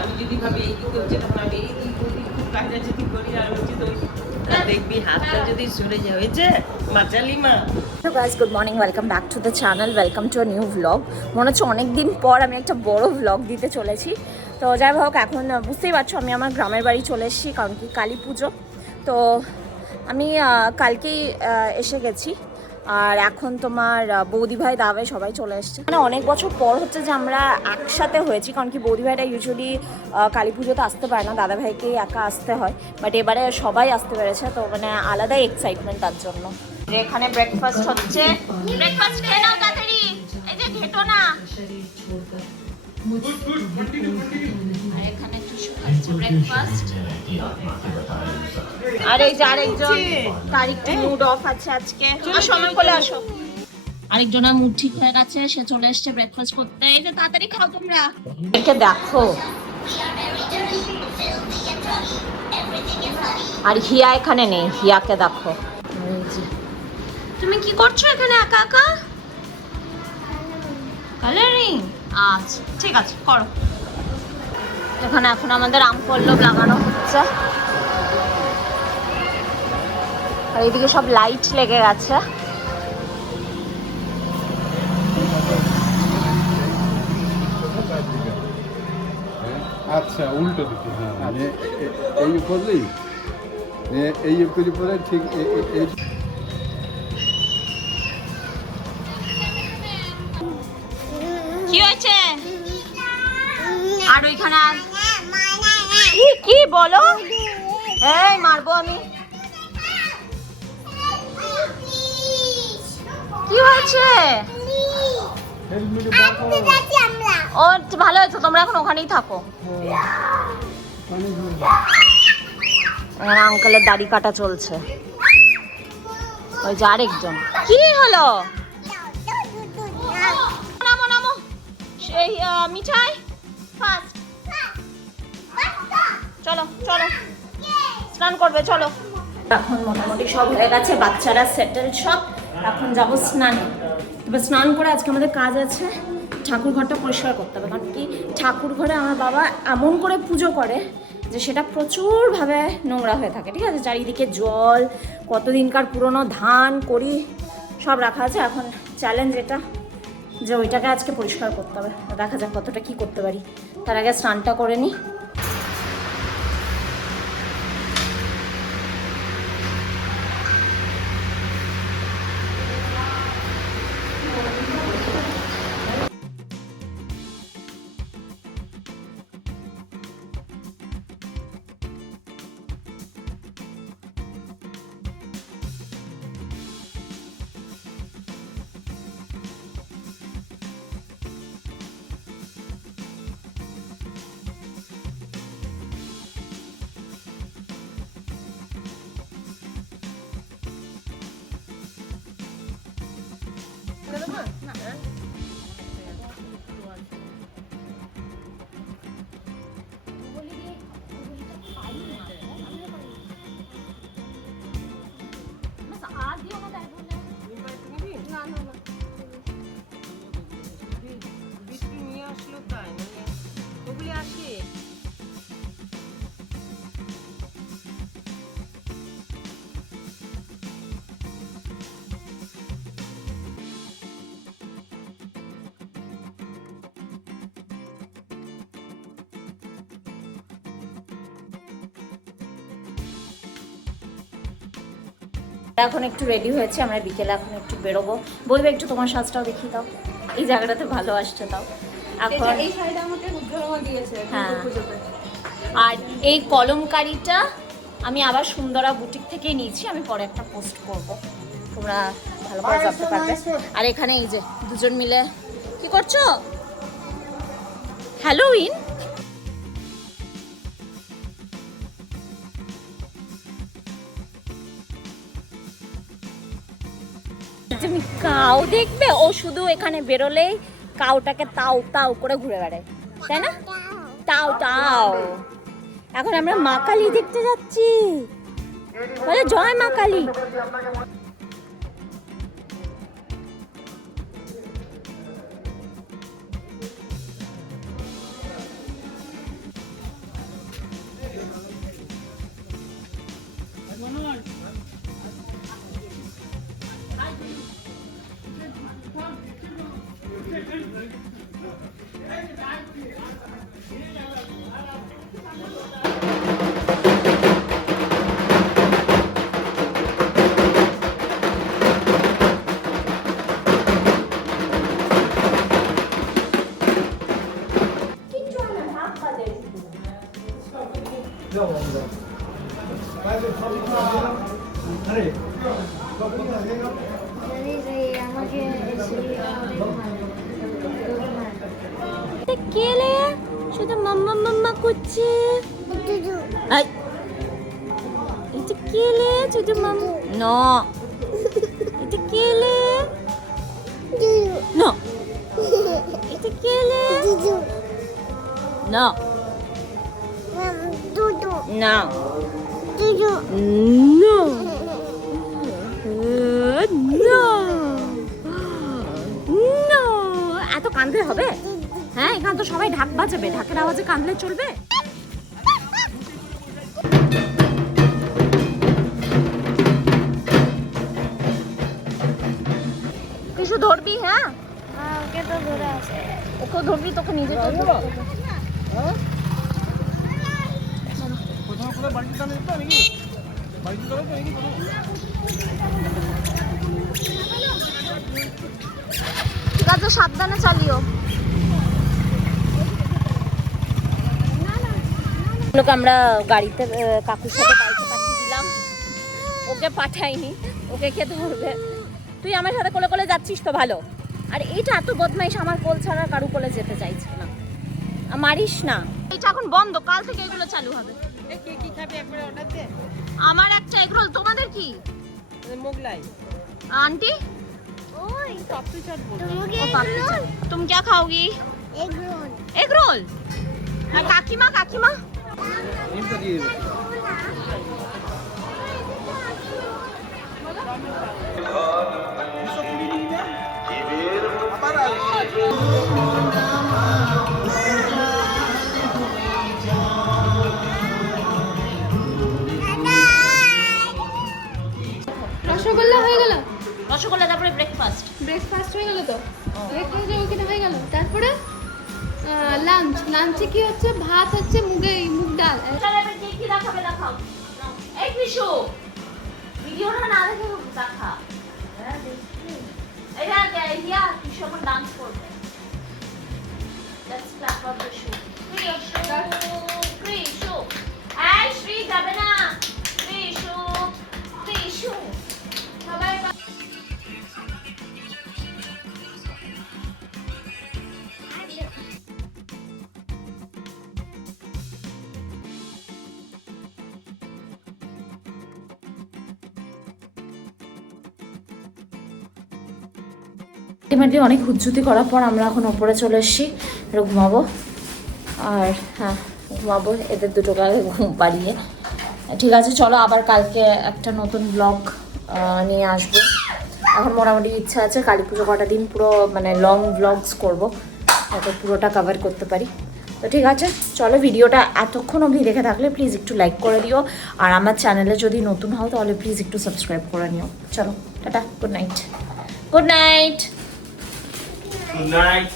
আমি যদি ভাবি এই কি করছে তখন আমি এই কি করি, খুব কাজ আছে কি করি, আর বলছি তো দেখবি হাতটা যদি সরে যায় হয়েছে মাচালি মা। Hello guys, good morning, welcome back to the channel, welcome to a new vlog. মনে হচ্ছে অনেক দিন পর আমি একটা বড় ভ্লগ দিতে চলেছি। তো যাই হোক, এখন বুঝতেই পারছো আমি আমার গ্রামের বাড়ি চলে এসেছি, কারণ কি কালী পুজো। তো আমি কালকেই এসে গেছি, আর এখন তোমার বৌদি ভাই দাওয়ায় সবাই চলে এসছে। মানে অনেক বছর পর হচ্ছে যে আমরা একসাথে হয়েছি, কারণ কি বৌদি ভাইটা ইউজুয়ালি কালী পুজোতে আসতে পারে না, দাদা ভাইকে একা আসতে হয়, বাট এবারে সবাই আসতে পেরেছে, তো মানে আলাদাই এক্সাইটমেন্ট তার জন্য। এখানে ব্রেকফাস্ট হচ্ছে, ব্রেকফাস্ট খেয়ে নাও তাড়াতাড়ি, এই যে ঘেটো না। আর এখানে টিস্যু খাচ্ছে ব্রেকফাস্ট। আর এই যে আরেকজন, তার একটু মুড অফ আছে আজকে, আসো আমার কোলে আসো। আরেকজনের মুড ঠিক হয়ে গেছে, সে চলে এসেছে ব্রেকফাস্ট করতে। এই যে তাড়াতাড়ি খাও তোমরা। একে দেখো, আর হিয়া এখানে নেই, হিয়াকে দেখো। তুমি কি করছো এখানে একা একা? কালারিং? আচ্ছা ঠিক আছে, করো। এখানে এখন আমাদের আম পল্লব লাগানো হচ্ছে, আর এইদিকে সব লাইট লেগে গেছে। আচ্ছা, উল্টো দিকে। হ্যাঁ, মানে এই করলেই এই করে ঠিক এই। কি হয়েছে? আর ওইখানে কি বলো? এই মারবো আমি। কি হয়েছে? ও ভালো হয়েছে, তোমরা এখন ওখানেই থাকো। আঙ্কেলের দাড়ি কাটা চলছে। ওই যে আরেকজন। কি হলো? নামো নামো, সেই মিঠাই ফার্স্ট। চলো চলো, স্নান করবে চলো। এখন মোটামুটি সব হয়ে গেছে, বাচ্চারা সেটেল সব। এখন যাবো স্নানে। তবে স্নান করে আজকে আমাদের কাজ আছে, ঠাকুর ঘরটা পরিষ্কার করতে হবে, কারণ কি ঠাকুর ঘরে আমার বাবা এমন করে পুজো করে যে সেটা প্রচুরভাবে নোংরা হয়ে থাকে। ঠিক আছে, চারিদিকে জল, কতদিনকার পুরনো ধান করি সব রাখা আছে। এখন চ্যালেঞ্জ এটা যে ওইটাকে আজকে পরিষ্কার করতে হবে, দেখা যাক কতটা কি করতে পারি। তার আগে স্নানটা করে নিই। নিয়ে আসলো তাই ওগুলি আসে। এখন একটু রেডি হয়েছে, আমরা বিকেলে এখন একটু বেরোবো। বলবে একটু তোমার সাজটাও দেখিয়ে দাও, এই জায়গাটাতে ভালো আসছে তাও। এখন এই শাড়িটা আমাকে রুদ্রমা দিয়েছে পুজোতে। আর এই কলমকারিটা আমি আবার সুন্দরা বুটিক থেকেই নিয়েছি, আমি পরে একটা পোস্ট করব, তোমরা ভালো করে জানতে পারবে। আর এখানে এই যে দুজন মিলে কি করছো? হ্যালোউইন? তুমি কাউ দেখবে, ও শুধু এখানে বেরোলেই কাউটাকে তাও তাও করে ঘুরে বেড়ায়, তাই না? তাও তাও। এখন আমরা মা কালী দেখতে যাচ্ছি, বলে জয় মা কালী। কেলে শুধু মাম্মা মাম্মা করছে আই এটা কেলে শুধু মাম্মা নো এটা কেলে নো এটা কেলে no No. No. No. No. এত কাঁদলে হবে? হ্যাঁ, এখানে তো সবাই ঢাক বাজাবে, ঢাকের আওয়াজে কাঁদলে চলবে? কিছু ধরবি? হ্যাঁ, ওকে তো ধরে আছে। ওকে ধরবি, তোকে নিজে তো ধরতে হবে। ঠিক আছে, সাবধানে চালিও। লোক আমরা গাড়িতে কাকুর সাথে বাড়িতে পাঠিয়ে দিলাম, ওকে পাঠাইনি, ওকে কে ধরবে? তুই আমার সাথে কোলে কোলে যাচ্ছিস তো ভালো। আর এইটা এত বদমাইশ, আমার কোল ছাড়া কারু কোলে যেতে চাইছে না। মারিস না, এটা এখন বন্ধ, কাল থেকে এগুলো চালু হবে। কে কি খাবে একবারে অর্ডার দে। আমার একটা এগরোল, তোমাদের কি? মোগলাই आंटी ओए पापड़ी चाट बोल तुम क्या खाओगी? Egg roll. काकीमा काकीमा ডিমটা দিয়ে দেবে। রসগোল্লা হয়ে গেল, রসগোল্লা, তারপরে ব্রেকফাস্ট। ব্রেকফাস্ট হয়ে গেল তো, ব্রেকফাস্ট ওখানে হয়ে গেল। তারপরে লাঞ্চ, লাঞ্চে কি হচ্ছে? ভাত হচ্ছে মুগ ডাল। তাহলে এবার কে কি দেখাবে দেখাও। এই বিশু, ভিডিওটা না দেখে দেখা। এটা ইয়া বিশু এখন ডান্স করবে। Let's clap for Bishu. Bishu এই শ্রী যাবে না। বিশু বিশু সবাই আলটিমেটলি অনেক হুজ্জুতি করার পর আমরা এখন ওপরে চলে এসেছি, ঘুমাবো। আর হ্যাঁ, ঘুমাবো এদের দুটো কাছে ঘুম পাড়িয়ে। ঠিক আছে, চলো আবার কালকে একটা নতুন ব্লগ নিয়ে আসবো। এখন মোটামুটি ইচ্ছা আছে কালী পুজো কটা দিন পুরো মানে লং ব্লগস করবো, যাতে পুরোটা কভার করতে পারি। তো ঠিক আছে, চলো ভিডিওটা এতক্ষণ অবধি দেখে থাকলে প্লিজ একটু লাইক করে দিও। আর আমার চ্যানেলে যদি নতুন হও তাহলে প্লিজ একটু সাবস্ক্রাইব করে নিও। চলো tata, good night. Good night. Good night.